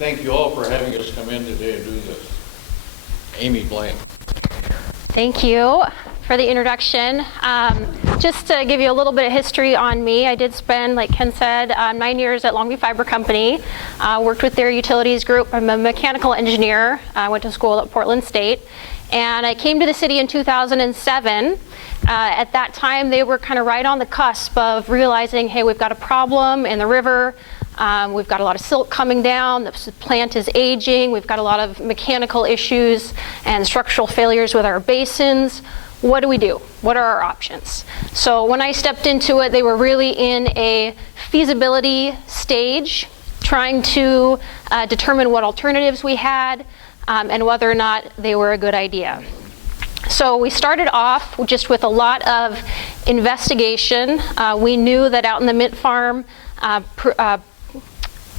Thank you all for having us come in today and do this. Amy Blain. Thank you for the introduction. Just to give you a little bit of history on me, I did spend, like Ken said, 9 years at Longview Fiber Company. Worked with their utilities group. I'm a mechanical engineer. I went to school at Portland State. And I came to the city in 2007. At that time, they were kind of right on the cusp of realizing, hey, we've got a problem in the river. We've got a lot of silt coming down. The plant is aging. We've got a lot of mechanical issues and structural failures with our basins. What do we do? What are our options? So when I stepped into it, they were really in a feasibility stage, trying to determine what alternatives we had and whether or not they were a good idea. So we started off just with a lot of investigation. We knew that out in the Mint Farm,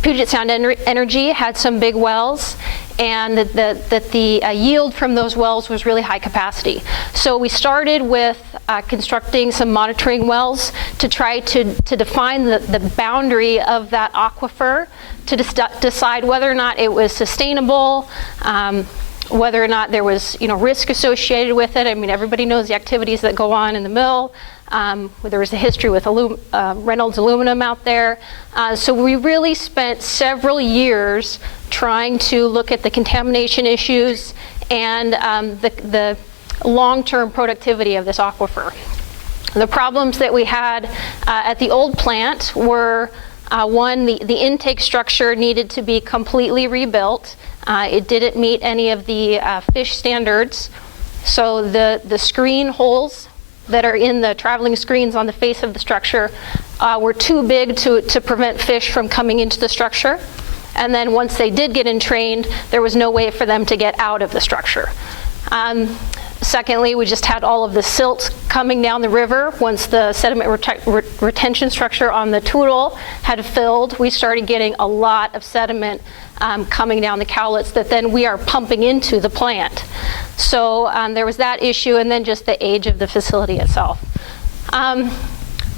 Puget Sound Energy had some big wells, and that the yield from those wells was really high capacity. So we started with constructing some monitoring wells to try to define the boundary of that aquifer, to decide whether or not it was sustainable, whether or not there was risk associated with it. I mean, everybody knows the activities that go on in the mill. There was a history with Reynolds Aluminum out there. So we really spent several years trying to look at the contamination issues and the long-term productivity of this aquifer. The problems that we had at the old plant were, one, the intake structure needed to be completely rebuilt. It didn't meet any of the fish standards. So the screen holes that are in the traveling screens on the face of the structure were too big to prevent fish from coming into the structure. And then once they did get entrained, there was no way for them to get out of the structure. Secondly, we just had all of the silt coming down the river. Once the sediment retention structure on the Tootle had filled, we started getting a lot of sediment coming down the cowlets that then we are pumping into the plant. So there was that issue, and then just the age of the facility itself.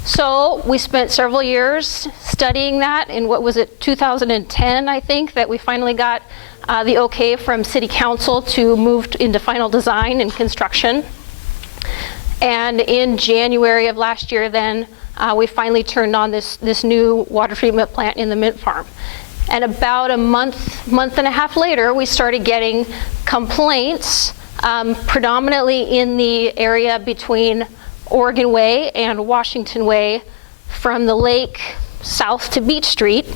So we spent several years studying that. In what was it, 2010, I think, that we finally got the okay from City Council to move into final design and construction. And in January of last year, then we finally turned on this new water treatment plant in the Mint Farm. And about a month and a half later, we started getting complaints, predominantly in the area between Oregon Way and Washington Way, from the lake south to Beach Street,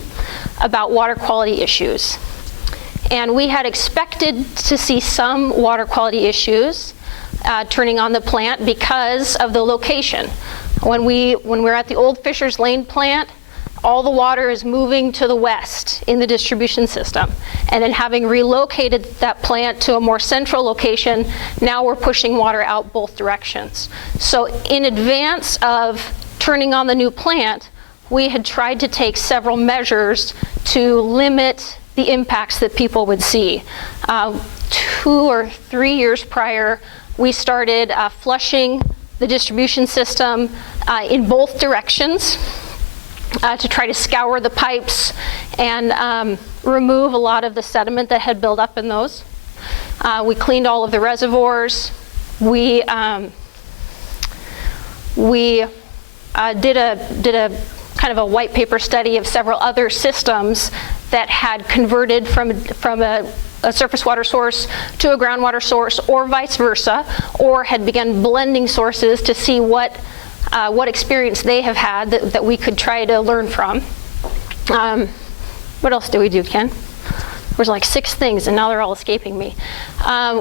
about water quality issues. And we had expected to see some water quality issues turning on the plant because of the location. When we're at the old Fisher's Lane plant, all the water is moving to the west in the distribution system. And then having relocated that plant to a more central location, now we're pushing water out both directions. So in advance of turning on the new plant, we had tried to take several measures to limit the impacts that people would see. 2 or 3 years prior, we started flushing the distribution system in both directions to try to scour the pipes and remove a lot of the sediment that had built up in those. We cleaned all of the reservoirs. We did a kind of a white paper study of several other systems that had converted from a surface water source to a groundwater source, or vice versa, or had begun blending sources to see what experience they have had that we could try to learn from. What else did we do, Ken? There was like 6 things, and now they're all escaping me.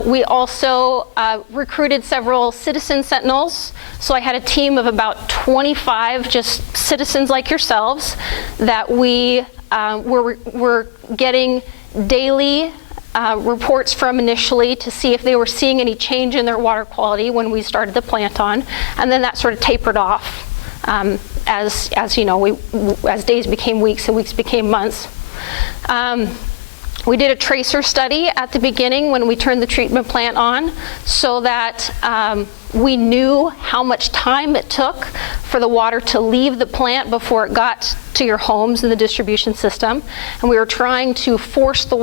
We also recruited several citizen sentinels. So I had a team of about 25 just citizens like yourselves that we were getting daily reports from initially to see if they were seeing any change in their water quality when we started the plant on, and then that sort of tapered off as you know, as days became weeks and weeks became months. We did a tracer study at the beginning when we turned the treatment plant on, so that We knew how much time it took for the water to leave the plant before it got to your homes in the distribution system, and we were trying to force the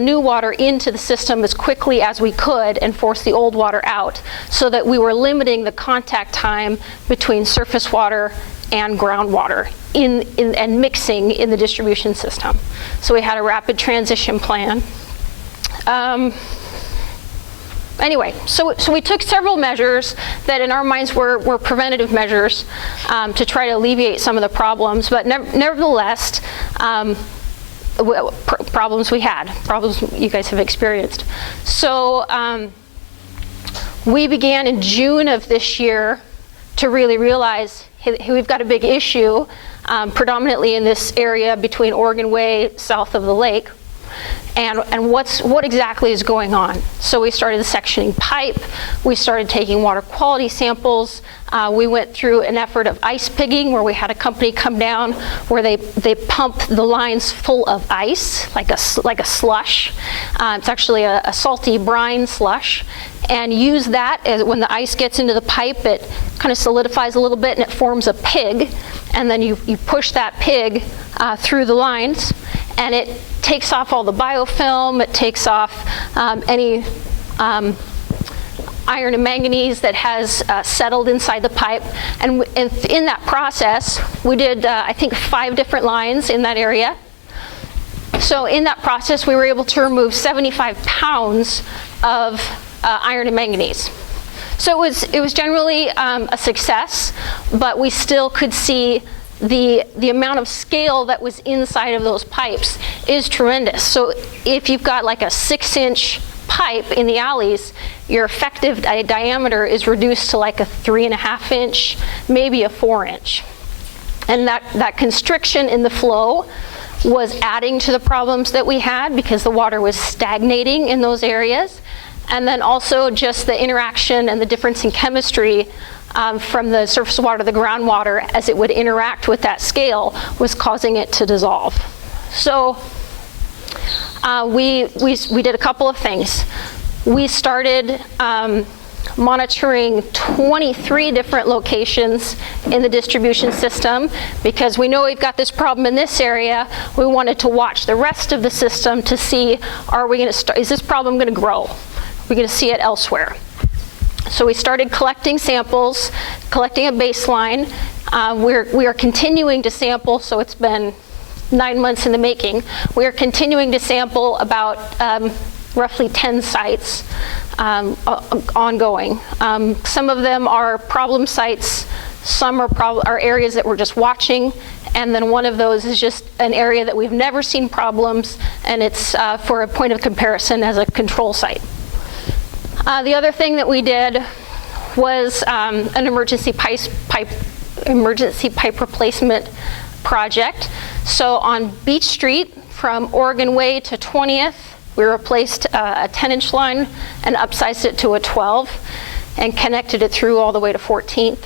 new water into the system as quickly as we could and force the old water out, so that we were limiting the contact time between surface water and groundwater and mixing in the distribution system. So we had a rapid transition plan. Anyway, so we took several measures that in our minds were preventative measures to try to alleviate some of the problems, but nevertheless, problems you guys have experienced. So we began in June of this year to really realize, hey, we've got a big issue, predominantly in this area between Oregon Way, south of the lake. And what exactly is going on? So we started sectioning pipe. We started taking water quality samples. We went through an effort of ice pigging, where we had a company come down where they pump the lines full of ice, like a slush. It's actually a salty brine slush, and use that as when the ice gets into the pipe, it kind of solidifies a little bit and it forms a pig. And then you push that pig through the lines, and it takes off all the biofilm, it takes off any iron and manganese that has settled inside the pipe. And in that process, we did, I think, 5 different lines in that area. So in that process, we were able to remove 75 pounds of iron and manganese. So it was generally a success, but we still could see the amount of scale that was inside of those pipes is tremendous. So if you've got like a 6-inch pipe in the alleys, your effective diameter is reduced to like a 3.5-inch, maybe a 4-inch. And that constriction in the flow was adding to the problems that we had because the water was stagnating in those areas. And then also just the interaction and the difference in chemistry from the surface water to the groundwater as it would interact with that scale was causing it to dissolve. So we did a couple of things. We started monitoring 23 different locations in the distribution system because we know we've got this problem in this area. We wanted to watch the rest of the system to see, is this problem going to grow? We're going to see it elsewhere. So we started collecting samples, collecting a baseline. We are continuing to sample, so it's been 9 months in the making. We are continuing to sample about roughly 10 sites ongoing. Some of them are problem sites, some are areas that we're just watching, and then one of those is just an area that we've never seen problems, and it's for a point of comparison as a control site. The other thing that we did was an emergency pipe replacement project. So on Beach Street, from Oregon Way to 20th, we replaced a 10-inch line and upsized it to a 12 and connected it through all the way to 14th.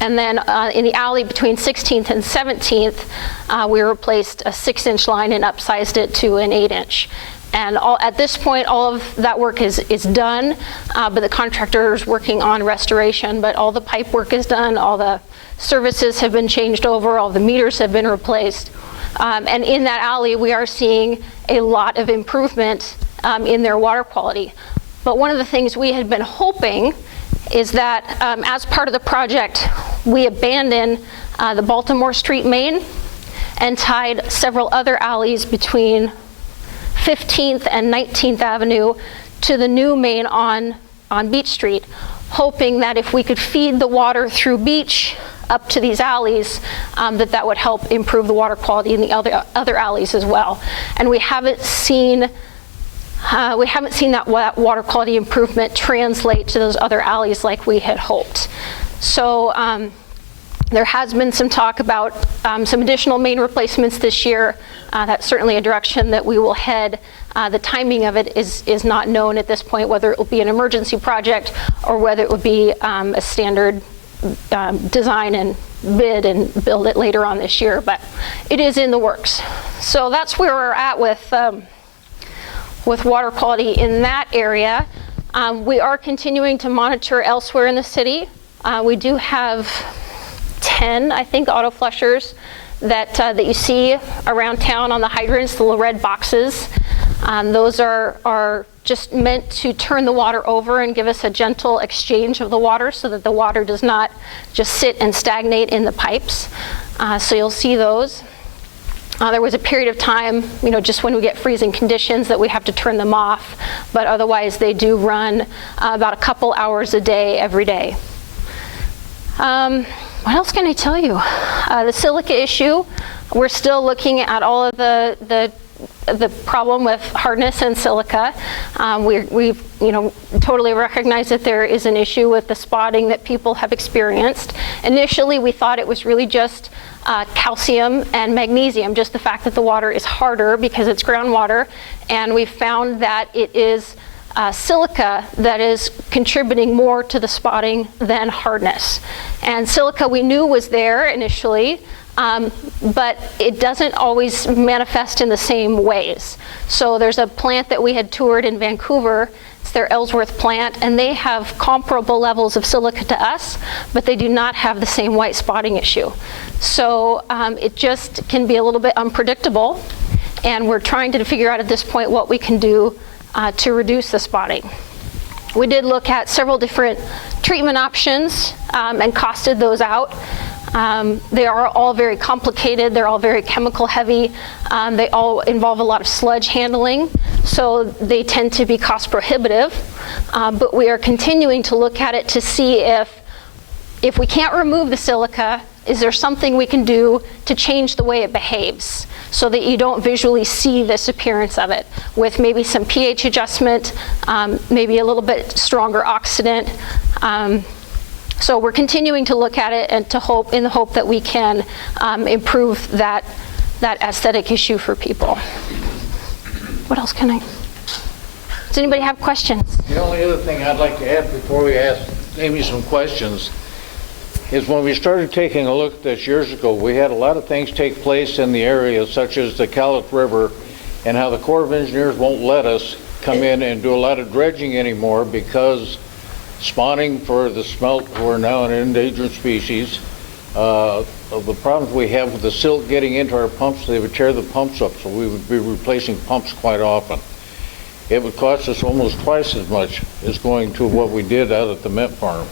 And then in the alley between 16th and 17th, we replaced a 6-inch line and upsized it to an 8-inch. And at this point, all of that work is done, but the contractor is working on restoration. But all the pipe work is done, all the services have been changed over, all the meters have been replaced. And in that alley, we are seeing a lot of improvement in their water quality. But one of the things we had been hoping is that as part of the project, we abandoned the Baltimore Street main and tied several other alleys between 15th and 19th Avenue to the new main on Beach Street, hoping that if we could feed the water through Beach up to these alleys, that would help improve the water quality in the other alleys as well. And we haven't seen that water quality improvement translate to those other alleys like we had hoped. So there has been some talk about some additional main replacements this year. That's certainly a direction that we will head. The timing of it is not known at this point, whether it will be an emergency project or whether it would be a standard design and bid and build it later on this year, but it is in the works. So that's where we're at with water quality in that area. We are continuing to monitor elsewhere in the city. We do have 10, I think, auto flushers that you see around town on the hydrants, the little red boxes. Those are just meant to turn the water over and give us a gentle exchange of the water so that the water does not just sit and stagnate in the pipes. So you'll see those. There was a period of time, just when we get freezing conditions that we have to turn them off, but otherwise they do run about a couple hours a day, every day. What else can I tell you? The silica issue, we're still looking at all of the problem with hardness and silica. We've totally recognize that there is an issue with the spotting that people have experienced. Initially, we thought it was really just calcium and magnesium, just the fact that the water is harder because it's groundwater, and we found that it is silica that is contributing more to the spotting than hardness. And silica we knew was there initially, but it doesn't always manifest in the same ways. So there's a plant that we had toured in Vancouver, it's their Ellsworth plant, and they have comparable levels of silica to us, but they do not have the same white spotting issue. So it just can be a little bit unpredictable, and we're trying to figure out at this point what we can do to reduce the spotting. We did look at several different treatment options and costed those out. They are all very complicated. They're all very chemical heavy. They all involve a lot of sludge handling, so they tend to be cost prohibitive. But we are continuing to look at it to see if we can't remove the silica, is there something we can do to change the way it behaves so that you don't visually see this appearance of it, with maybe some pH adjustment, maybe a little bit stronger oxidant. So we're continuing to look at it and in the hope that we can improve that aesthetic issue for people. What else can I? Does anybody have questions? The only other thing I'd like to add before we ask Amy some questions is when we started taking a look at this years ago, we had a lot of things take place in the area, such as the Cowlitz River, and how the Corps of Engineers won't let us come in and do a lot of dredging anymore because spawning for the smelt, we're now an endangered species. Of the problems we have with the silt getting into our pumps, they would tear the pumps up, so we would be replacing pumps quite often. It would cost us almost twice as much as going to what we did out at the mint farm.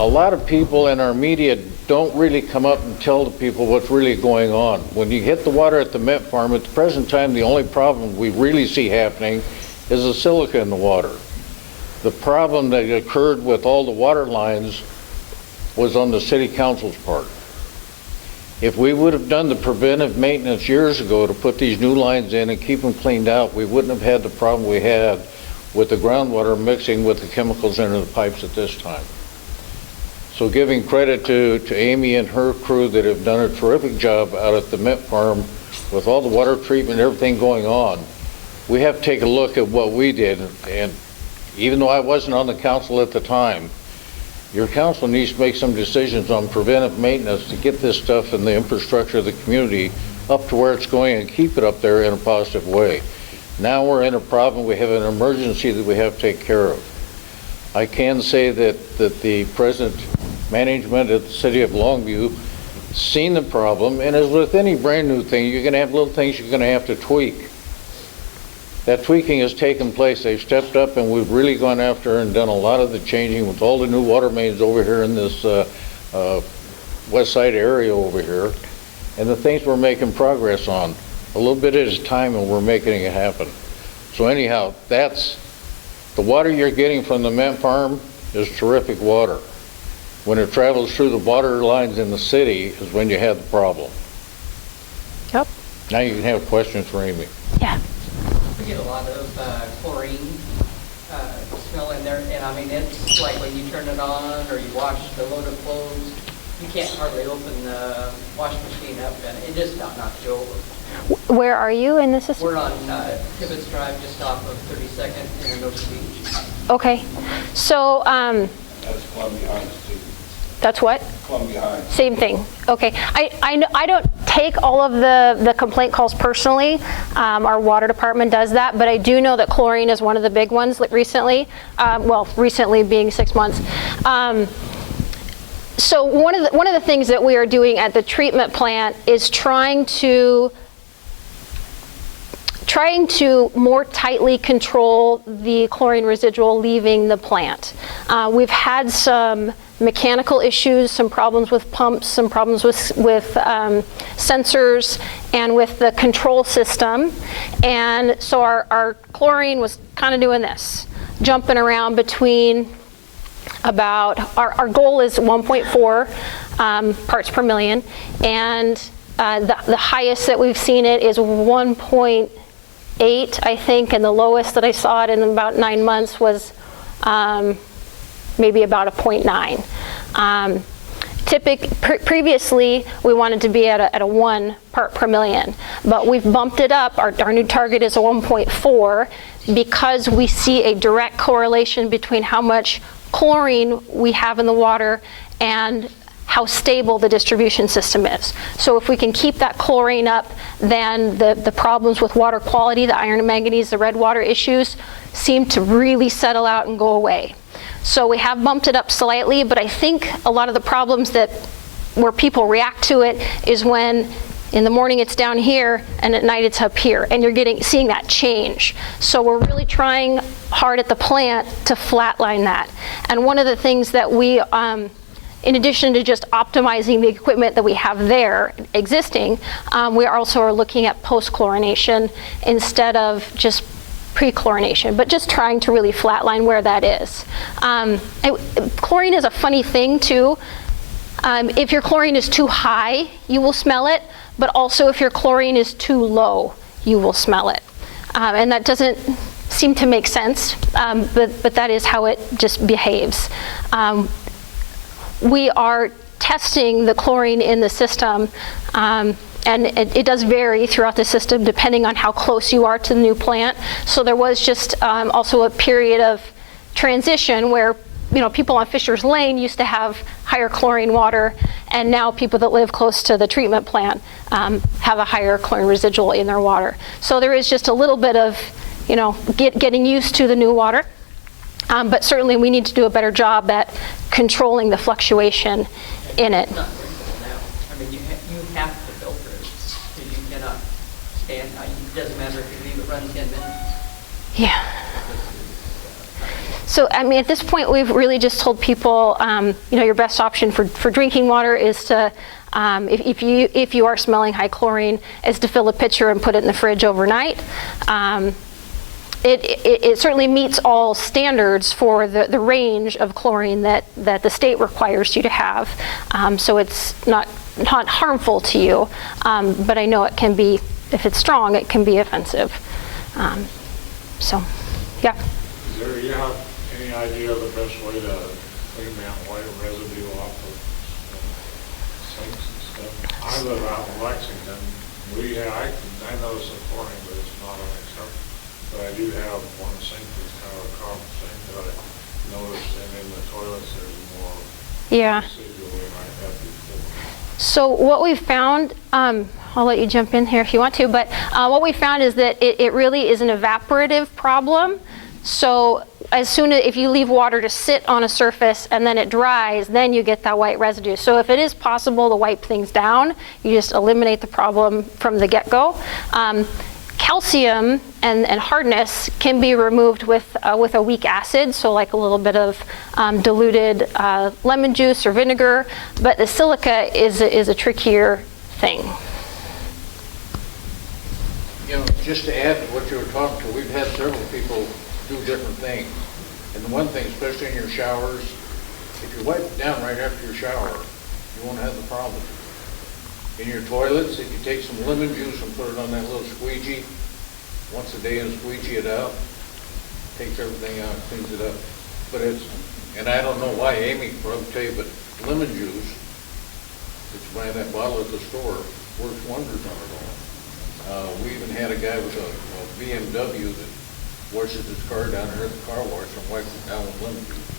A lot of people in our media don't really come up and tell the people what's really going on. When you hit the water at the mint farm, at the present time, the only problem we really see happening is the silica in the water. The problem that occurred with all the water lines was on the city council's part. If we would have done the preventive maintenance years ago to put these new lines in and keep them cleaned out, we wouldn't have had the problem we had with the groundwater mixing with the chemicals into the pipes at this time. So giving credit to Amy and her crew that have done a terrific job out at the mint farm with all the water treatment and everything going on, we have to take a look at what we did. And even though I wasn't on the council at the time, your council needs to make some decisions on preventive maintenance to get this stuff in the infrastructure of the community up to where it's going and keep it up there in a positive way. Now we're in a problem, we have an emergency that we have to take care of. I can say that the present management at the city of Longview seen the problem, and as with any brand new thing, you're going to have little things you're going to have to tweak. That tweaking has taken place. They've stepped up, and we've really gone after and done a lot of the changing with all the new water mains over here in this west side area over here, and the things we're making progress on. A little bit at a time, and we're making it happen. So anyhow, that's the water you're getting from the mint farm is terrific water. When it travels through the water lines in the city is when you have the problem. Yep. Now you can have questions for Amy. Yeah. We get a lot of chlorine smell in there, and I mean, it's like when you turn it on or you wash the load of clothes, you can't hardly open the wash machine up, and it just knocks you over. Where are you in the system? We're on Tibbetts Drive, just off of 32nd in Oak Beach. Okay. So That's Columbia Heights too. That's what? Columbia High. Same thing. Okay. I don't take all of the complaint calls personally. Our water department does that, but I do know that chlorine is one of the big ones recently. Well, recently being 6 months. So one of the things that we are doing at the treatment plant is trying to more tightly control the chlorine residual leaving the plant. We've had some mechanical issues, some problems with pumps, some problems with sensors, and with the control system. And so our chlorine was kind of doing this, jumping around between about, our goal is 1.4 parts per million, and the highest that we've seen it is 1.8, I think, and the lowest that I saw it in about 9 months was maybe about a 0.9. Previously, we wanted to be at a 1 part per million, but we've bumped it up. Our new target is a 1.4 because we see a direct correlation between how much chlorine we have in the water and how stable the distribution system is. So if we can keep that chlorine up, then the problems with water quality, the iron and manganese, the red water issues seem to really settle out and go away. So we have bumped it up slightly, but I think a lot of the problems where people react to it is when in the morning it's down here and at night it's up here, and you're seeing that change. So we're really trying hard at the plant to flatline that. And one of the things that we, in addition to just optimizing the equipment that we have there existing, we also are looking at post-chlorination instead of just pre-chlorination, but just trying to really flatline where that is. Chlorine is a funny thing too. If your chlorine is too high, you will smell it, but also if your chlorine is too low, you will smell it. And that doesn't seem to make sense, but that is how it just behaves. We are testing the chlorine in the system, and it does vary throughout the system depending on how close you are to the new plant. So there was just also a period of transition where people on Fisher's Lane used to have higher chlorine water, and now people that live close to the treatment plant have a higher chlorine residual in their water. So there is just a little bit of getting used to the new water. But certainly we need to do a better job at controlling the fluctuation in it. It's not drinkable now. I mean, you have to filter it because you cannot stand. It doesn't matter if you leave it run 10 minutes. Yeah. So, I mean, at this point, we've really just told people, your best option for drinking water is to, if you are smelling high chlorine, is to fill a pitcher and put it in the fridge overnight. It certainly meets all standards for the range of chlorine that the state requires you to have. So it's not harmful to you, but I know it can be, if it's strong, it can be offensive. So, yeah. Is there any idea of the best way to clean that white residue off of sinks and stuff? I live out in Lexington. I notice the chlorine, but it's not on it. But I do have one sink that's kind of a copper sink that I noticed, and in the toilets there's more residual than I had before. So what we've found, I'll let you jump in here if you want to, but what we found is that it really is an evaporative problem. So as soon as, if you leave water to sit on a surface and then it dries, then you get that white residue. So if it is possible to wipe things down, you just eliminate the problem from the get-go. Calcium and hardness can be removed with a weak acid, so like a little bit of diluted lemon juice or vinegar, but the silica is a trickier thing. Just to add to what you were talking to, we've had several people do different things. And the one thing, especially in your showers, if you wipe it down right after your shower, you won't have the problem. In your toilets, if you take some lemon juice and put it on that little squeegee once a day and squeegee it out, takes everything out, cleans it up. But and I don't know why Amy can probably tell you, but lemon juice, that you buy in that bottle at the store, works wonders on it all. We even had a guy with a BMW that washes his car down there at the car wash and wipes it down with lemon juice.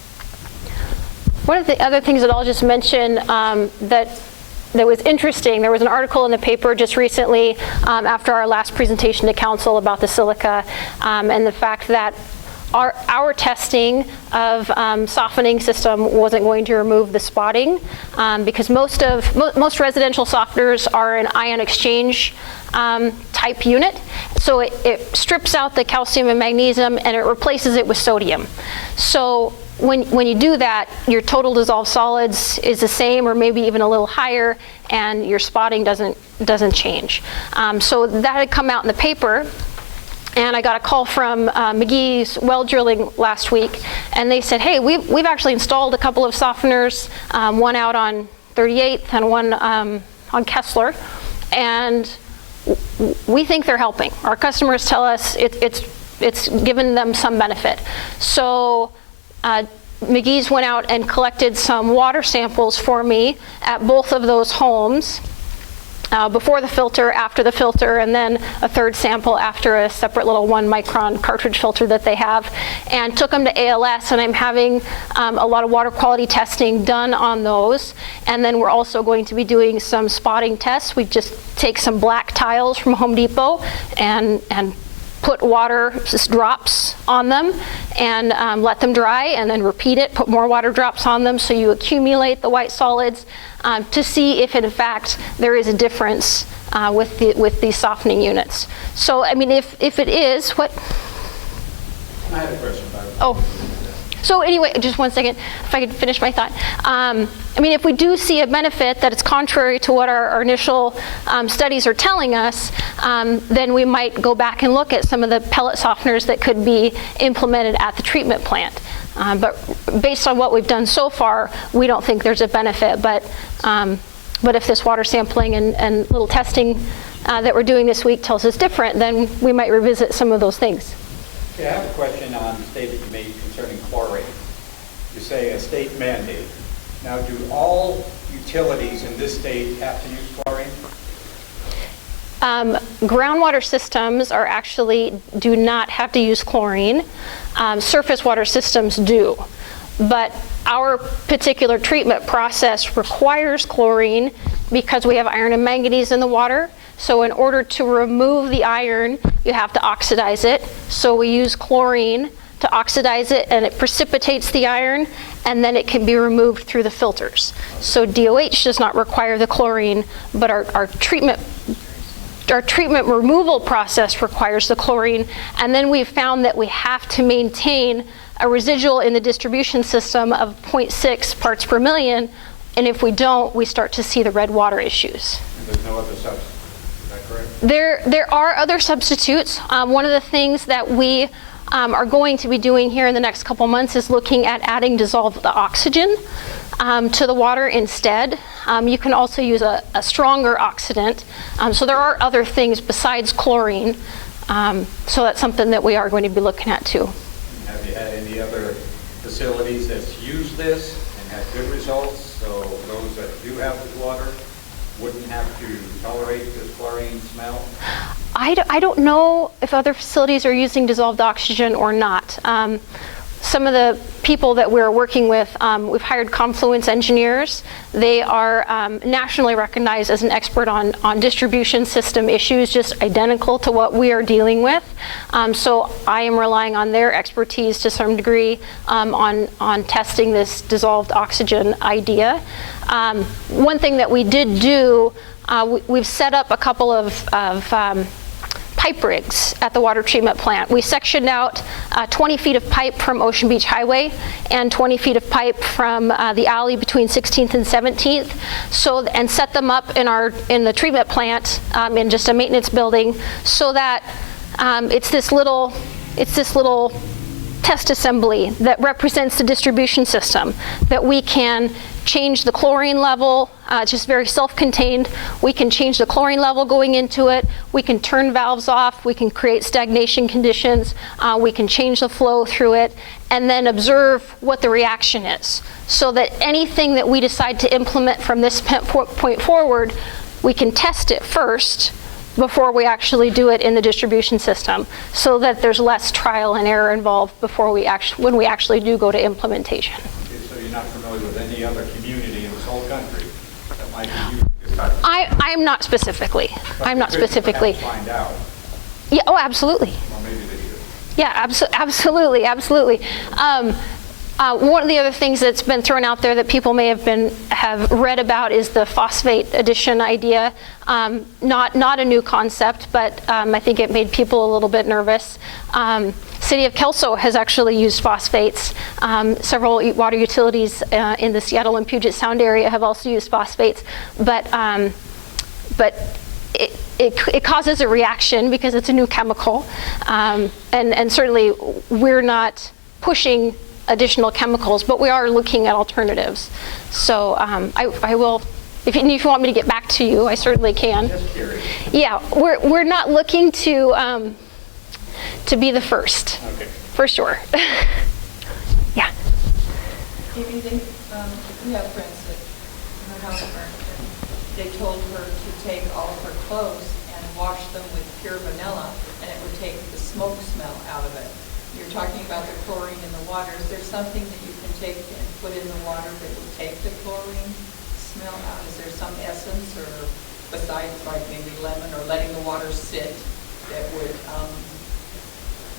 One of the other things that I'll just mention that was interesting, there was an article in the paper just recently after our last presentation to council about the silica and the fact that our testing of softening system wasn't going to remove the spotting because most residential softeners are an ion exchange type unit. So it strips out the calcium and magnesium and it replaces it with sodium. So when you do that, your total dissolved solids is the same or maybe even a little higher, and your spotting doesn't change. So that had come out in the paper, and I got a call from McGee's well drilling last week, and they said, hey, we've actually installed a couple of softeners, one out on 38th and one on Kessler, and we think they're helping. Our customers tell us it's given them some benefit. So McGee's went out and collected some water samples for me at both of those homes, before the filter, after the filter, and then a third sample after a separate little 1 micron cartridge filter that they have, and took them to ALS, and I'm having a lot of water quality testing done on those. And then we're also going to be doing some spotting tests. We just take some black tiles from Home Depot and put water drops on them and let them dry, and then repeat it, put more water drops on them so you accumulate the white solids to see if in fact there is a difference with these softening units. So I mean, if it is, what? I have a question about it. Oh. So anyway, just 1 second, if I could finish my thought. I mean, if we do see a benefit that is contrary to what our initial studies are telling us, then we might go back and look at some of the pellet softeners that could be implemented at the treatment plant. But based on what we've done so far, we don't think there's a benefit. But if this water sampling and little testing that we're doing this week tells us different, then we might revisit some of those things. Okay, I have a question on the statement you made concerning chlorine. You say a state mandate. Now, do all utilities in this state have to use chlorine? Groundwater systems do not have to use chlorine. Surface water systems do. But our particular treatment process requires chlorine because we have iron and manganese in the water. So in order to remove the iron, you have to oxidize it. So we use chlorine to oxidize it, and it precipitates the iron, and then it can be removed through the filters. So DOH does not require the chlorine, but our treatment removal process requires the chlorine. And then we've found that we have to maintain a residual in the distribution system of 0.6 parts per million, and if we don't, we start to see the red water issues. And there's no other substitute. Correct? There are other substitutes. One of the things that we are going to be doing here in the next couple months is looking at adding dissolved oxygen to the water instead. You can also use a stronger oxidant. So there are other things besides chlorine. So that's something that we are going to be looking at too. Have you had any other facilities that's used this and had good results? So those that do have this water wouldn't have to tolerate this chlorine smell? I don't know if other facilities are using dissolved oxygen or not. Some of the people that we're working with, we've hired Confluence engineers. They are nationally recognized as an expert on distribution system issues, just identical to what we are dealing with. So I am relying on their expertise to some degree on testing this dissolved oxygen idea. One thing that we did do, we've set up a couple of pipe rigs at the water treatment plant. We sectioned out 20 feet of pipe from Ocean Beach Highway and 20 feet of pipe from the alley between 16th and 17th, and set them up in the treatment plant in just a maintenance building, so that it's this little test assembly that represents the distribution system, that we can change the chlorine level. It's just very self-contained. We can change the chlorine level going into it. We can turn valves off. We can create stagnation conditions. We can change the flow through it, and then observe what the reaction is, so that anything that we decide to implement from this point forward, we can test it first before we actually do it in the distribution system, so that there's less trial and error involved when we actually do go to implementation. Okay, so you're not familiar familiar with any other community in this whole country that might be using this type of? I'm not specifically. I'm not But you could specifically. perhaps find out, Yeah, oh, absolutely. or maybe they should. Yeah, absolutely, absolutely. One of the other things that's been thrown out there that people may have read about is the phosphate addition idea. Not a new concept, but I think it made people a little bit nervous. City of Kelso has actually used phosphates. Several water utilities in the Seattle and Puget Sound area have also used phosphates, but it causes a reaction because it's a new chemical, and certainly we're not pushing additional chemicals, but we are looking at alternatives. So I will, if you want me to get back to you, I certainly can. Just curious. Yeah, we're not looking to be the first, Okay. for sure. Yeah. Amy, we have friends that her house burned, and they told her to take all of her clothes and wash them with pure vanilla, and it would take the smoke smell out of it. You're talking about the chlorine in the water. Is there something that you can take and put in the water that would take the chlorine smell out? Is there some essence, or besides like maybe lemon, or letting the water sit, that would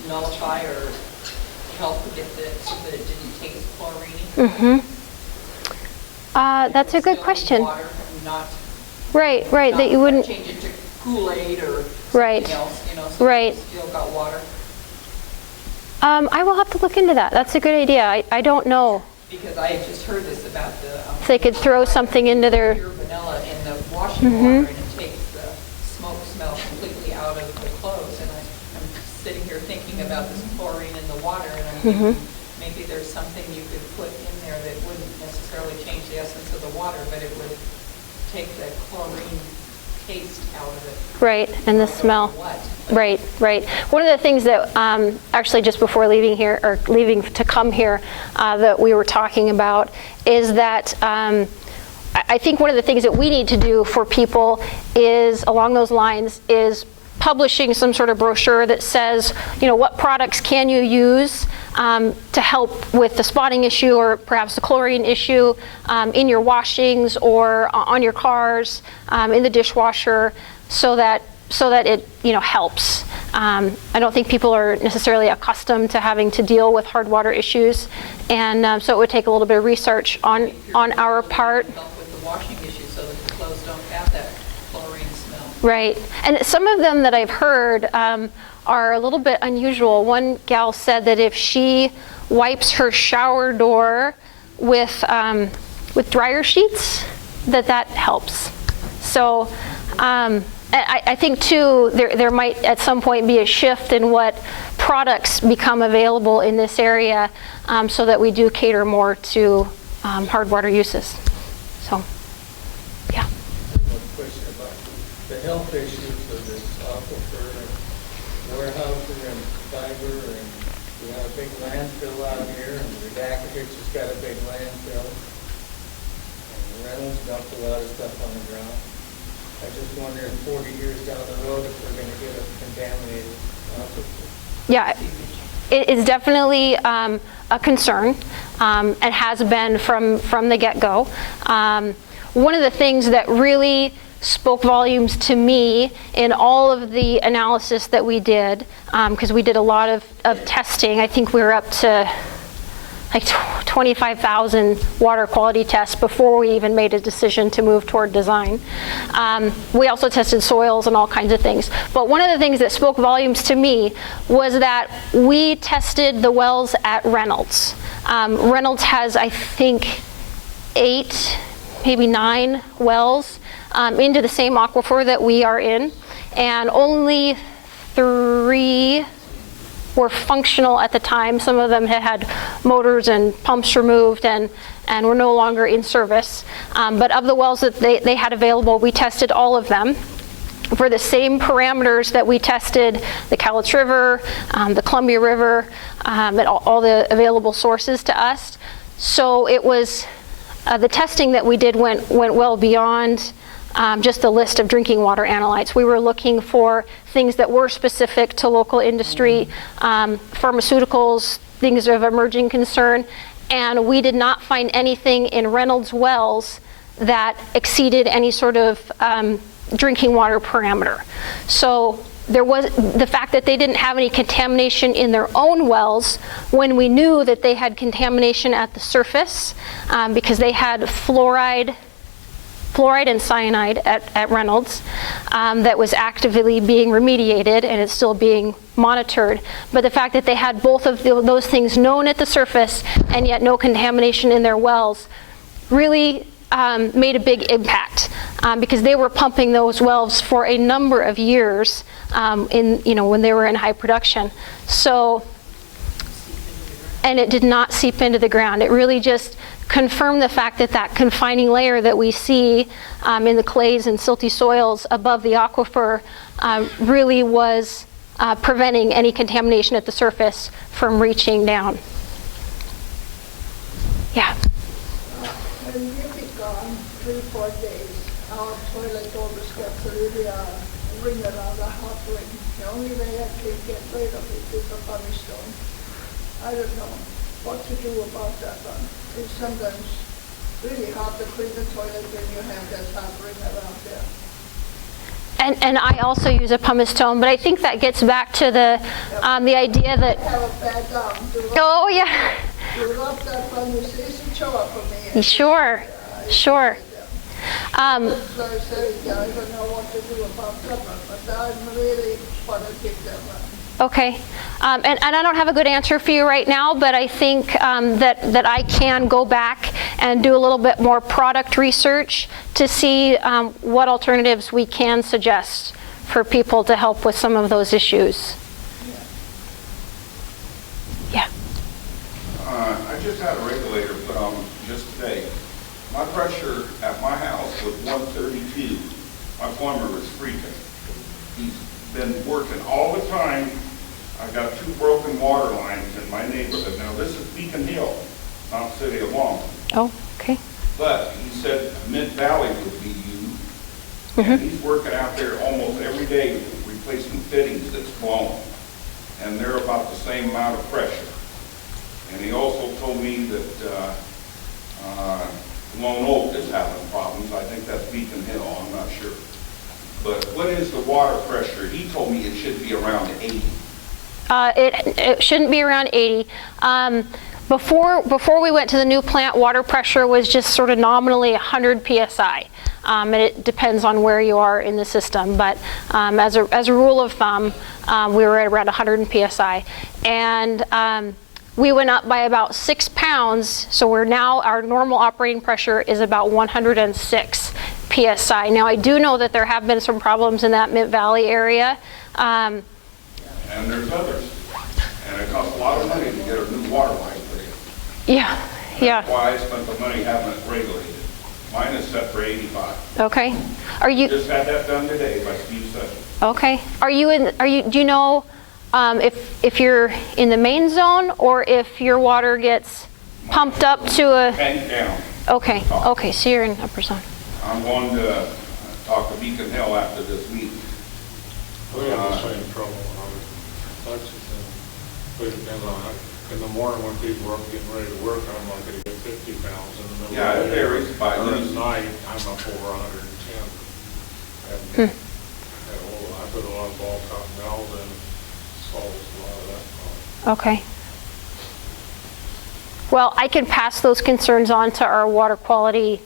nullify or help get so that it didn't taste chlorine? That's a good question. Water and not Right, that you wouldn't. change it to Kool-Aid or Right. something else, so Right. it's still got water. I will have to look into that. That's a good idea. I don't know Because I had just heard this about if they could throw something into their. pure vanilla in the washing water, and it takes the smoke smell completely out of the clothes. And I'm sitting here thinking about this chlorine in the water, and I'm thinking maybe there's something you could put in there that wouldn't necessarily change the essence of the water, but it would take the chlorine taste out of it. Right, and the smell. What? Right. One of the things that actually just before leaving here, or leaving to come here, that we were talking about is that I think one of the things that we need to do for people is, along those lines, is publishing some sort of brochure that says, what products can you use to help with the spotting issue, or perhaps the chlorine issue in your washings or on your cars, in the dishwasher, so that it helps. I don't think people are necessarily accustomed to having to deal with hard water issues, and so it would take a little bit of research on our part. Help with the washing issue so that the clothes don't have that chlorine smell. Right, and some of them that I've heard are a little bit unusual. One gal said that if she wipes her shower door with dryer sheets, that helps. So I think too there might at some point be a shift in what products become available in this area, so that we do cater more to hard water uses. So, yeah. One question about the health issues of this aquifer and warehousing and fiber, and we have a big landfill out here, and Redactix has got a big landfill, and Reynolds dumped a lot of stuff on the ground. I just wonder if 40 years down the road if we're going to get a contaminated aquifer. Yeah, it is definitely a concern, and has been from the get-go. One of the things that really spoke volumes to me in all of the analysis that we did, because we did a lot of testing. I think we were up to like 25,000 water quality tests before we even made a decision to move toward design. We also tested soils and all kinds of things. But one of the things that spoke volumes to me was that we tested the wells at Reynolds. Reynolds has, I think, 8, maybe 9 wells into the same aquifer that we are in, and only 3 were functional at the time. Some of them had motors and pumps removed and were no longer in service. But of the wells that they had available, we tested all of them for the same parameters that we tested the Cowlitz River, the Columbia River, and all the available sources to us. So it was, the testing that we did went well beyond just a list of drinking water analytes. We were looking for things that were specific to local industry, pharmaceuticals, things of emerging concern, and we did not find anything in Reynolds wells that exceeded any sort of drinking water parameter. So there was the fact that they didn't have any contamination in their own wells when we knew that they had contamination at the surface because they had fluoride and cyanide at Reynolds that was actively being remediated, and it's still being monitored. But the fact that they had both of those things known at the surface and yet no contamination in their wells really made a big impact because they were pumping those wells for a number of years when they were in high production. So, and it did not seep into the ground. It really just confirmed the fact that that confining layer that we see in the clays and silty soils above the aquifer really was preventing any contamination at the surface from reaching down. Yeah. When you've been gone 3-4 days, our toilet always gets a really ring around the hot ring. The only way I can get rid of it is a bunny stone. I don't know what to do about that one. It's sometimes really hard to clean the toilet when you have that hot ring around there. And I also use a pumice stone, but I think that gets back to the idea that. I have a bad arm. Oh yeah. You rub that one, it's a chore for me. Sure, sure. So I say, I don't know what to do about that one, but I'm really want to pick that one. Okay, and I don't have a good answer for you right now, but I think that I can go back and do a little bit more product research to see what alternatives we can suggest for people to help with some of those issues. Yeah. I just had a regulator put on just today. My pressure at my house was 132. My plumber was freaking. He's been working all the time. I got 2 broken water lines in my neighborhood. Now this is Beacon Hill, not City of Longview. Oh, okay. But he said Mid Valley would be used. And he's working out there almost every day replacing fittings that's blown. And they're about the same amount of pressure. And he also told me that Lone Oak is having problems. I think that's Beacon Hill, I'm not sure. But what is the water pressure? He told me it should be around 80. It shouldn't be around 80. Before we went to the new plant, water pressure was just sort of nominally 100 psi. And it depends on where you are in the system. But as a rule of thumb, we were at around 100 psi. And we went up by about 6 pounds. So our normal operating pressure is about 106 psi. Now I do know that there have been some problems in that Mid Valley area. And there's others. And it costs a lot of money to get a new water line put in. Yeah, yeah. That's why I spent the money having it regulated. Mine is set for 85. Okay. Are you? Just had that done today by Steve Sessions. Okay. Do you know if you're in the main zone or if your water gets pumped up to a? Tank down. Okay. Okay. So you're in upper zone. I'm going to talk to Beacon Hill after this meeting. We have the same trouble in other places. It depends on how, in the morning when people are getting ready to work, I'm like to get 50 pounds in the middle Yeah, of it the day. varies by Or at use. night, I'm up over 110. And, I put a lot of ball top valves in, solves a lot of that problem. Okay. Well, I can pass those concerns on to our water quality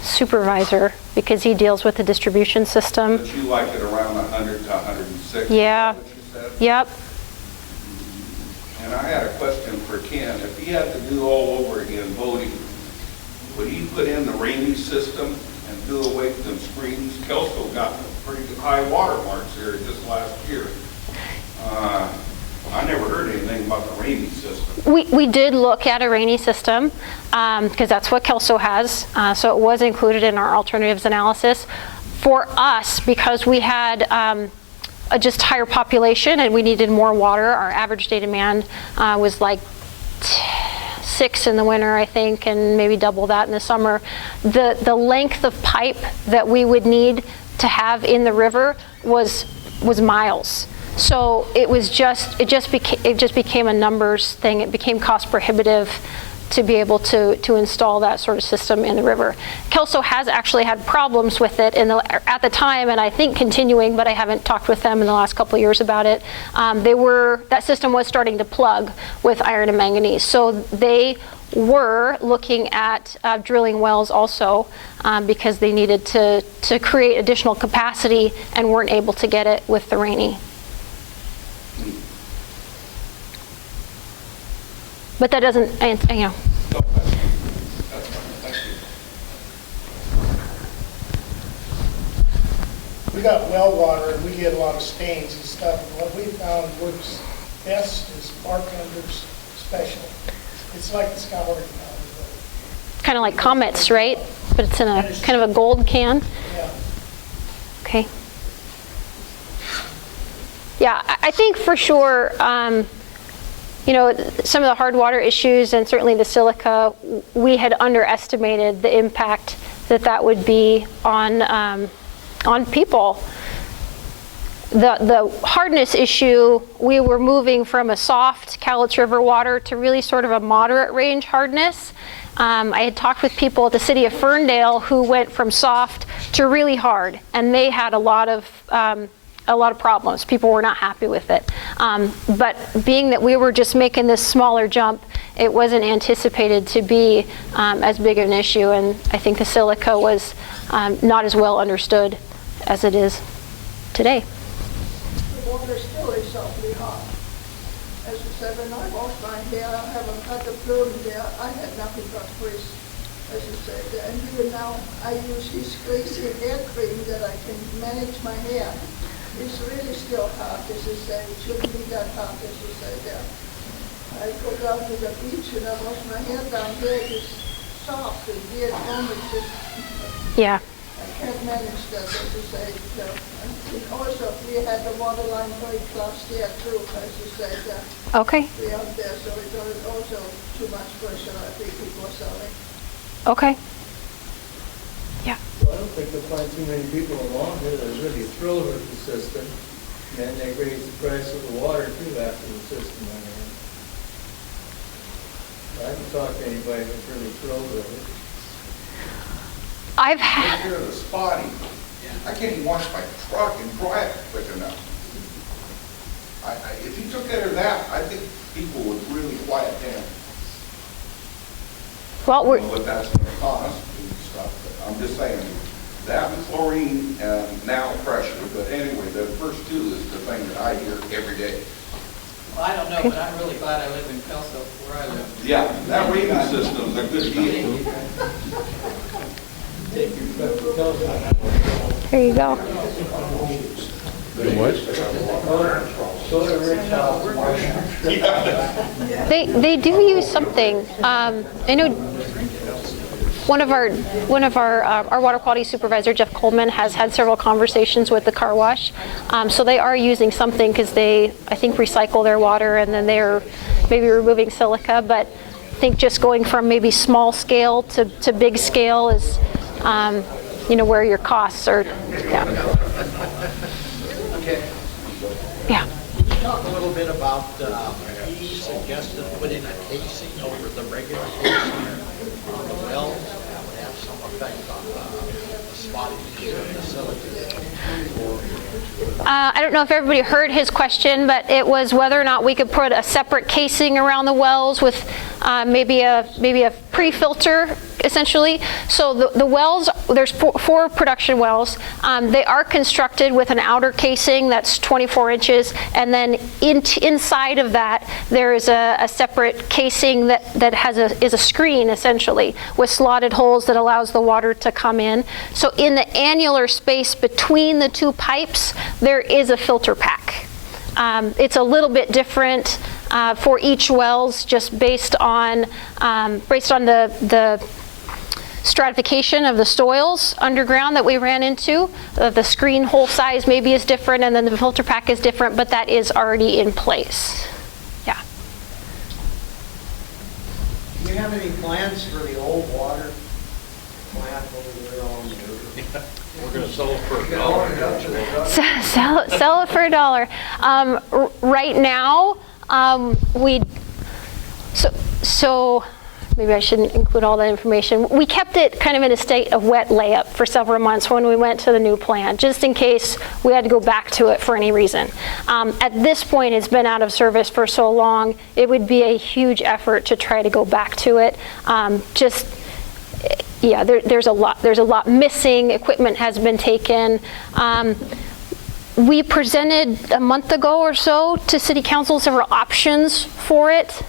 supervisor because he deals with the distribution system. But you like it around 100 to 106? Yeah. Is that what you said? Yep. And I had a question for Ken. If he had to do all over again voting, would he put in the rainy system and do away with them screens? Kelso got pretty high water marks there just last year. I never heard anything about the rainy system. We did look at a rainy system because that's what Kelso has. So it was included in our alternatives analysis. For us, because we had a just higher population and we needed more water, our average day demand was like 6 in the winter, I think, and maybe double that in the summer. The length of pipe that we would need to have in the river was miles. So it just became a numbers thing. It became cost prohibitive to be able to install that sort of system in the river. Kelso has actually had problems with it at the time, and I think continuing, but I haven't talked with them in the last couple of years about it. That system was starting to plug with iron and manganese. So they were looking at drilling wells also because they needed to create additional capacity and weren't able to get it with the Rainy. But that doesn't, you know. We got well water and we get a lot of stains and stuff. And what we found works best is bartender's special. It's like the scouring powder. It's kind of like Comets, right? But it's in a kind of a gold can. Yeah. Okay. Yeah, I think for sure, you know, some of the hard water issues and certainly the silica, we had underestimated the impact that would be on people. The hardness issue, we were moving from a soft Cowlitz River water to really sort of a moderate range hardness. I had talked with people at the city of Ferndale who went from soft to really hard, and they had a lot of problems. People were not happy with it. But being that we were just making this smaller jump, it wasn't anticipated to be as big an issue, and I think the silica was not as well understood as it is today. The water still is awfully hot. As I said, when I wash my hair, I haven't had a plume there. I had nothing but frizz, as you said. And even now, I use this crazy hair cream that I can manage my hair. It's really still hot, as you say. It shouldn't be that hot, as you say there. I go down to the beach and I wash my hair down here. It's soft and here at home it's just... Yeah. I can't manage that, as you say. And also, we had the water line break last year too, as you said. Okay. We out there, so it was also too much pressure, I think it was selling. Okay. Yeah. Well, I don't think you'll find too many people along here that are really thrilled with the system. And then they raise the price of the water too after the system went in. I haven't talked to anybody that's really thrilled with it. I've Take had... care of the spotting. I can't even wash my truck and dry it quick enough. If you took care of that, I think people would really quiet down. Well, I don't know what that's going to cost and stuff, but I'm just saying, that and chlorine and now pressure, but anyway, the first two is the thing that I hear every day. Well, I don't know, but I'm really glad I live in Kelso, where I live. Yeah, that rating system's a good deal. Here you go. They do use something. I know one of our water quality supervisor, Jeff Coleman, has had several conversations with the car wash. So they are using something because they, I think, recycle their water and then they're maybe removing silica. But I think just going from maybe small scale to big scale is, you know, where your costs are. Yeah. Okay. Yeah. Can you talk a little bit about, he suggested putting a casing over the regular casing on the wells that would have some effect on the spotting issue of the silica. I don't know if everybody heard his question, but it was whether or not we could put a separate casing around the wells with maybe a pre-filter, essentially. So the wells, there's four production wells. They are constructed with an outer casing that's 24 inches, and then inside of that there is a separate casing that is a screen, essentially, with slotted holes that allows the water to come in. So in the annular space between the two pipes, there is a filter pack. It's a little bit different for each wells, just based on the stratification of the soils underground that we ran into. The screen hole size maybe is different, and then the filter pack is different, but that is already in place. Yeah. Do you have any plans for the old water plant over there on the... We're going to sell it for $1. Sell it for $1. Right now, so maybe I shouldn't include all that information. We kept it kind of in a state of wet layup for several months when we went to the new plan, just in case we had to go back to it for any reason. At this point, it's been out of service for so long, it would be a huge effort to try to go back to it. Yeah, there's a lot missing. Equipment has been taken. We presented a month ago or so to City Council several options for it.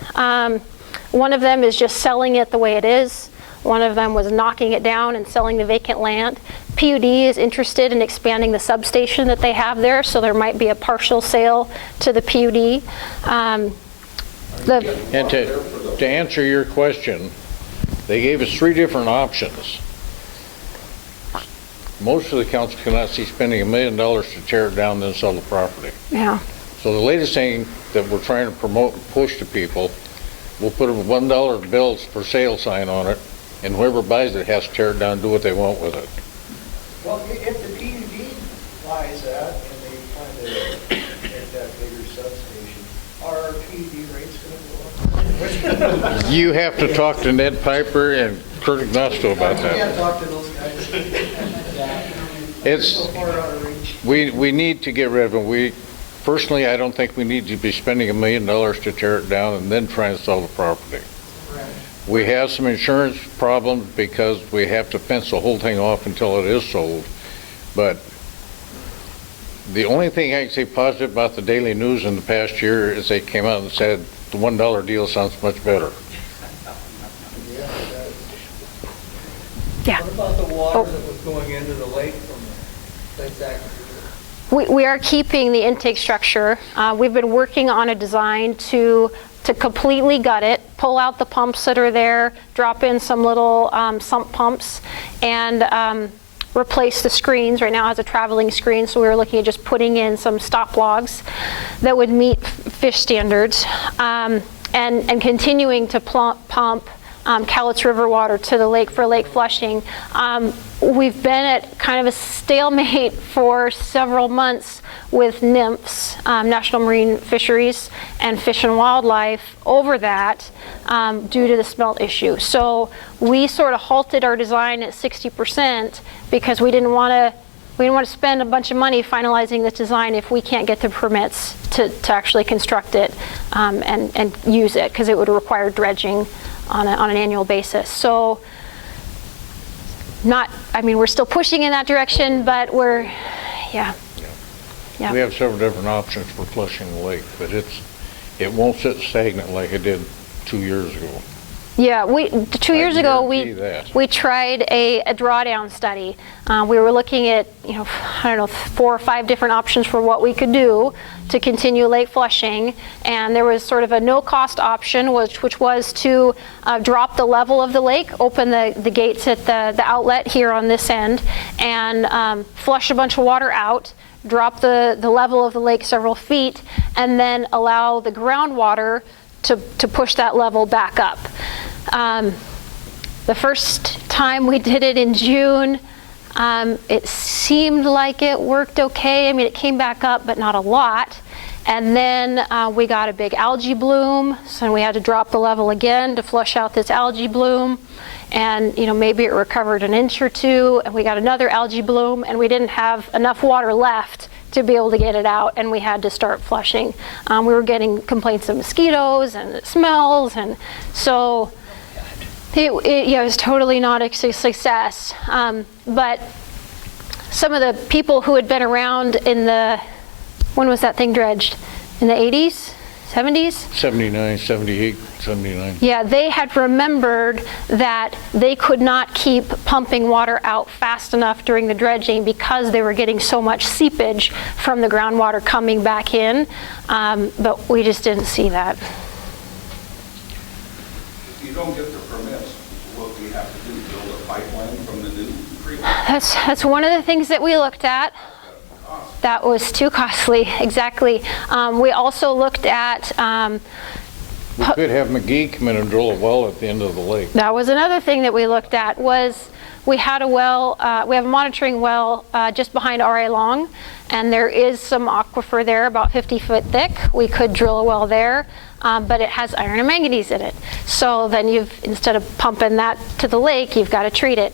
One of them is just selling it the way it is. One of them was knocking it down and selling the vacant land. PUD is interested in expanding the substation that they have there, so there might be a partial sale to the PUD. And to answer your question, they gave us 3 different options. Most of the council cannot see spending $1 million to tear it down and then sell the property. Yeah. So the latest thing that we're trying to promote and push to people, we'll put a $1 bills for sale sign on it, and whoever buys it has to tear it down and do what they want with it. Well, if the PUD buys that and they kind of make that bigger substation, are our PUD rates going to go up? You have to talk to Ned Piper and Kurt Ignasto about I can't that. talk to those guys. It's, So far out of reach. we need to get rid of it. Personally, I don't think we need to be spending $1 million to tear it down and then try and sell the property. Right. We have some insurance problems because we have to fence the whole thing off until it is sold. But the only thing I can say positive about the Daily News in the past year is they came out and said the $1 deal sounds much better. Yeah, it does. Yeah. What about the water that was going into the lake from Lake Zachary? We are keeping the intake structure. We've been working on a design to completely gut it, pull out the pumps that are there, drop in some little sump pumps, and replace the screens. Right now it has a traveling screen, so we were looking at just putting in some stop logs that would meet fish standards, and continuing to pump Cowlitz River water to the lake for lake flushing. We've been at kind of a stalemate for several months with NMFS, National Marine Fisheries, and Fish and Wildlife over that due to the smelt issue. So we sort of halted our design at 60% because we didn't want to spend a bunch of money finalizing this design if we can't get the permits to actually construct it and use it, because it would require dredging on an annual basis. So we're still pushing in that direction, but yeah. We have several different options for flushing the lake, but it won't sit stagnant like it did 2 years ago. Yeah, 2 years ago guarantee that. we tried a drawdown study. We were looking at 4 or 5 different options for what we could do to continue lake flushing, and there was sort of a no-cost option, which was to drop the level of the lake, open the gates at the outlet here on this end, and flush a bunch of water out, drop the level of the lake several feet, and then allow the groundwater to push that level back up. The first time we did it in June, it seemed like it worked okay. I mean, it came back up, but not a lot. And then we got a big algae bloom, so we had to drop the level again to flush out this algae bloom. And maybe it recovered an inch or two, and we got another algae bloom, and we didn't have enough water left to be able to get it out, and we had to start flushing. We were getting complaints of mosquitoes and it smells, and so it was totally not a success. But some of the people who had been around when was that thing dredged? In the 80s? 70s? 79, 78, 79. Yeah, they had remembered that they could not keep pumping water out fast enough during the dredging because they were getting so much seepage from the groundwater coming back in, but we just didn't see that. If you don't get the permits, what we have to do, build a pipeline from the new creek? That's one of the things that we looked at. That was too costly, exactly. We also looked at We could have McGee come in and drill a well at the end of the lake. that was another thing that we looked at, was we had a well, we have a monitoring well just behind R.A. Long, and there is some aquifer there about 50 foot thick. We could drill a well there, but it has iron and manganese in it. So then instead of pumping that to the lake, you've got to treat it.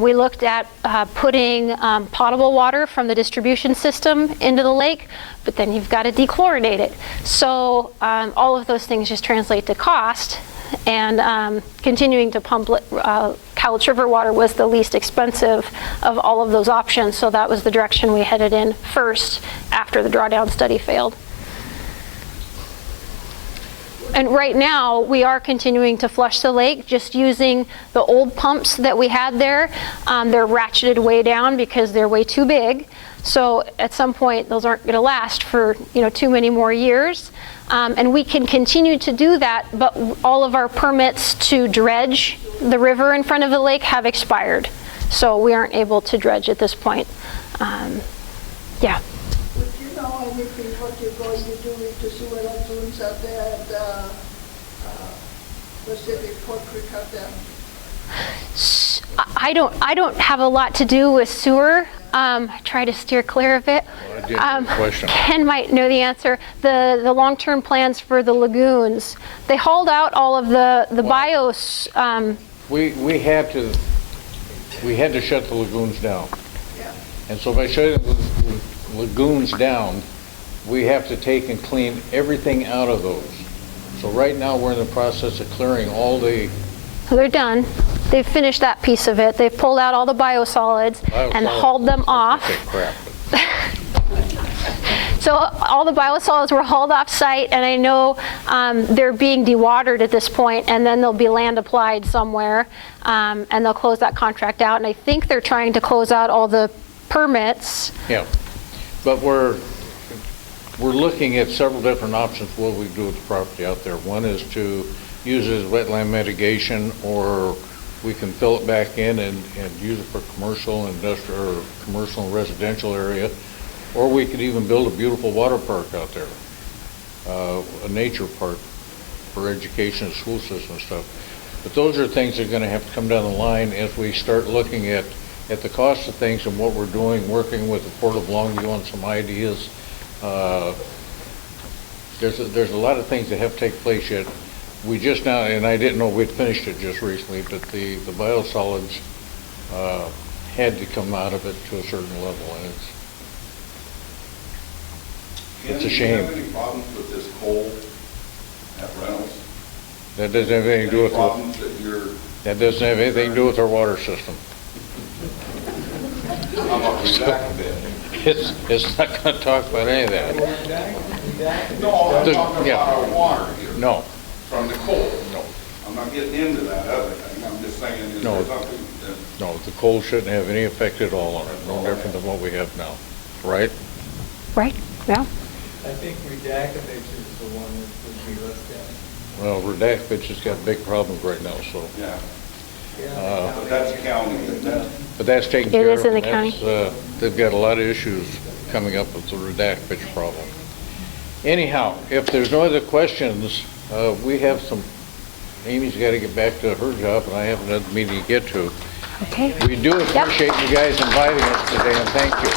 We looked at putting potable water from the distribution system into the lake, but then you've got to dechlorinate it. So all of those things just translate to cost, and continuing to pump Cowlitz River water was the least expensive of all of those options, so that was the direction we headed in first after the drawdown study failed. And right now, we are continuing to flush the lake just using the old pumps that we had there. They're ratcheted way down because they're way too big. So at some point, those aren't going to last for too many more years. And we can continue to do that, but all of our permits to dredge the river in front of the lake have expired. So we aren't able to dredge at this point. Yeah. Would you know anything what you're going to do with the sewer lagoons out there at Pacific Port Creek out there? I don't have a lot to do with sewer. I try to steer clear of it. Well, I did have a question. Ken might know the answer. The long-term plans for the lagoons, they hauled out all of the bios. We had to shut the lagoons down. Yeah. And so by shutting the lagoons down, we have to take and clean everything out of those. So right now, we're in the process of clearing all the... They're done. They've finished that piece of it. They've pulled out all the biosolids and hauled them off. Okay, crap. So all the biosolids were hauled off site, and I know they're being dewatered at this point, and then they'll be land applied somewhere, and they'll close that contract out. And I think they're trying to close out all the permits. Yeah, but we're looking at several different options what we do with the property out there. One is to use it as wetland mitigation, or we can fill it back in and use it for commercial, industrial, or commercial and residential area, or we could even build a beautiful water park out there, a nature park for education and school system and stuff. But those are things that are going to have to come down the line as we start looking at the cost of things and what we're doing, working with the Port of Longview on some ideas. There's a lot of things that have to take place yet. We just now, and I didn't know we'd finished it just recently, but the biosolids had to come out of it to a certain level, and it's a shame. Do you have any problems with this coal at Reynolds? That doesn't have anything to do with problems that you're... That doesn't have anything to do with our water system. How about redact bit? It's not going to talk about any of that. No, I'm talking yeah. about our water here. No. From the coal. No. I'm not getting into that other thing. I'm just saying, is No. there something that... No, the coal shouldn't have any effect at all on it. No different than what we have now, right? Right? Yeah. I think Redacovich is the one that would be looked at. Well, Redactovich has got big problems right now, so. Yeah. Yeah, But that's county, isn't it? But that's taken It care of. is in the and that's, they've got a lot of issues coming up with the Redactovich problem. Anyhow, if there's no other questions, we have some, Amy's got to get back to her job, and I have another meeting to get to. Okay. We do appreciate you guys inviting us today, and thank you.